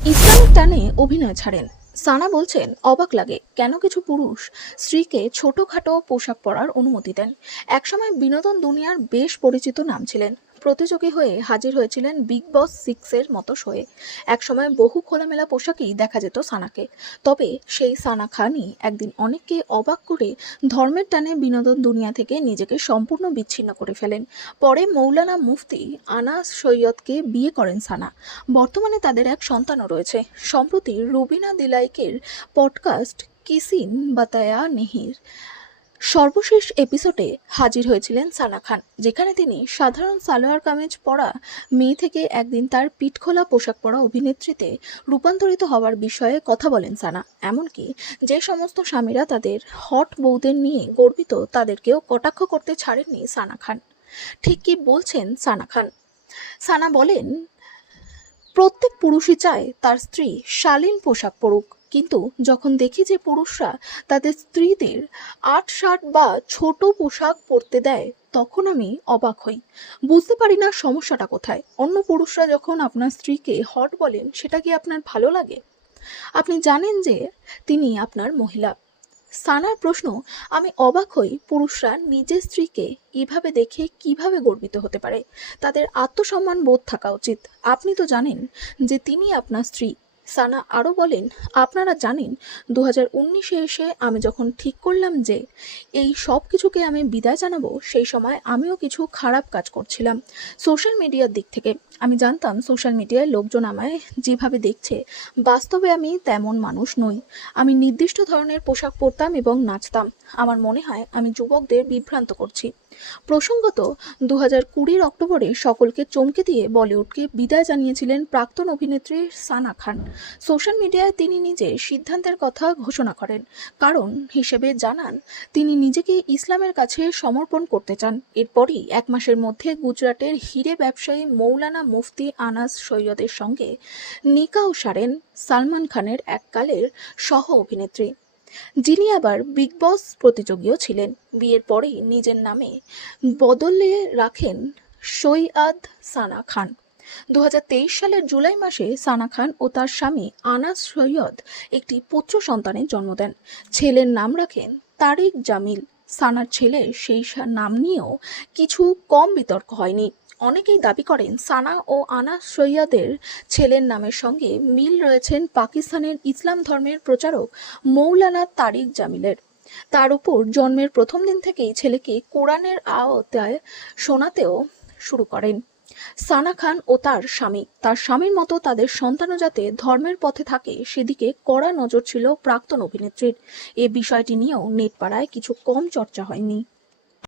Islamic টানে অভিনয় ছাড়েন। সানা বলছেন, অবাক লাগে কেন কিছু পুরুষ স্ত্রীকে ছোটখাটো পোশাক পরার অনুমতি দেন। একসময় বিনোদন দুনিয়ার বেশ পরিচিত নাম ছিলেন। প্রতিযোগী হয়ে হাজির হয়েছিলেন বিগ বস 6-এর মতো শোয়ে। একসময় বহু খোলামেলা পোশাকেই দেখা যেত সানাকে। তবে সেই সানা খানই একদিন অনেককে অবাক করে ধর্মের টানে বিনোদন দুনিয়া থেকে নিজেকে সম্পূর্ণ বিচ্ছিন্ন করে ফেলেন। পরে মৌলানা মুফতি আনাস সৈয়দকে বিয়ে করেন সানা। বর্তমানে তাদের এক সন্তানও রয়েছে। সম্প্রতি রুবিনা দিলাইকের পডকাস্ট কিসিন বাতায়া নেহির সর্বশেষ এপিসোডে হাজির হয়েছিলেন সানা খান, যেখানে তিনি সাধারণ সালোয়ার কামিজ পরা মেয়ে থেকে একদিন তার পিঠখোলা পোশাক পরা অভিনেত্রীতে রূপান্তরিত হওয়ার বিষয়ে কথা বলেন সানা। এমনকি যে সমস্ত স্বামীরা তাদের হট বউদের নিয়ে গর্বিত তাদেরকেও কটাক্ষ করতে ছাড়েননি সানা খান। ঠিক কি বলছেন সানা খান? সানা বলেন, প্রত্যেক পুরুষই চায় তার স্ত্রী শালীন পোশাক পরুক, কিন্তু যখন দেখি যে পুরুষরা তাদের স্ত্রীদের আট শার্ট বা ছোট পোশাক পরতে দেয়, তখন আমি অবাক হই। বুঝতে পারি না সমস্যাটা কোথায়। অন্য পুরুষরা যখন আপনার স্ত্রীকে হট বলেন, সেটা কি আপনার ভালো লাগে? আপনি জানেন যে তিনি আপনার মহিলা। সানার প্রশ্ন, আমি অবাক হই পুরুষরা নিজের স্ত্রীকে এভাবে দেখে কিভাবে গর্বিত হতে পারে। তাদের আত্মসম্মান বোধ থাকা উচিত। আপনি তো জানেন যে তিনি আপনার স্ত্রী। সানা আরও বলেন, আপনারা জানেন 2019-এ এসে আমি যখন ঠিক করলাম যে এই সব কিছুকে আমি বিদায় জানাবো, সেই সময় আমিও কিছু খারাপ কাজ করছিলাম সোশ্যাল মিডিয়ার দিক থেকে। আমি জানতাম সোশ্যাল মিডিয়ায় লোকজন আমায় যেভাবে দেখছে, বাস্তবে আমি তেমন মানুষ নই। আমি নির্দিষ্ট ধরনের পোশাক পরতাম এবং নাচতাম। আমার মনে হয় আমি যুবকদের বিভ্রান্ত করছি। প্রসঙ্গত, 2020-র অক্টোবরে সকলকে চমকে দিয়ে বলিউডকে বিদায় জানিয়েছিলেন প্রাক্তন অভিনেত্রী সানা খান। সোশ্যাল মিডিয়ায় তিনি নিজের সিদ্ধান্তের কথা ঘোষণা করেন, কারণ হিসেবে জানান তিনি নিজেকে ইসলামের কাছে সমর্পণ করতে চান। এরপরই 1 মাসের মধ্যে গুজরাটের হিরে ব্যবসায়ী মৌলানা মুফতি আনাস সৈয়দের সঙ্গে নিকাহ সারেন সালমান খানের এককালের সহ অভিনেত্রী, যিনি আবার বিগ বস প্রতিযোগীও ছিলেন। বিয়ের পরেই নিজের নামে বদলে রাখেন সৈয়দ সানা খান। 2023 সালের জুলাই মাসে সানা খান ও তার স্বামী আনাস সৈয়দ একটি পুত্র সন্তানের জন্ম দেন। ছেলের নাম রাখেন তারিক জামিল। সানার ছেলের সেই নাম নিয়েও কিছু কম বিতর্ক হয়নি। অনেকেই দাবি করেন সানা ও আনাস সৈয়দের ছেলের নামের সঙ্গে মিল রয়েছেন পাকিস্তানের ইসলাম ধর্মের প্রচারক মৌলানা তারিক জামিলের। তার উপর জন্মের প্রথম দিন থেকেই ছেলেকে কোরআনের আয়াত শোনাতেও শুরু করেন সানা খান ও তার স্বামী। তার স্বামীর মতো তাদের সন্তানও যাতে ধর্মের পথে থাকে, সেদিকে কড়া নজর ছিল প্রাক্তন অভিনেত্রীর। এ বিষয়টি নিয়েও নেটপাড়ায় কিছু কম চর্চা হয়নি।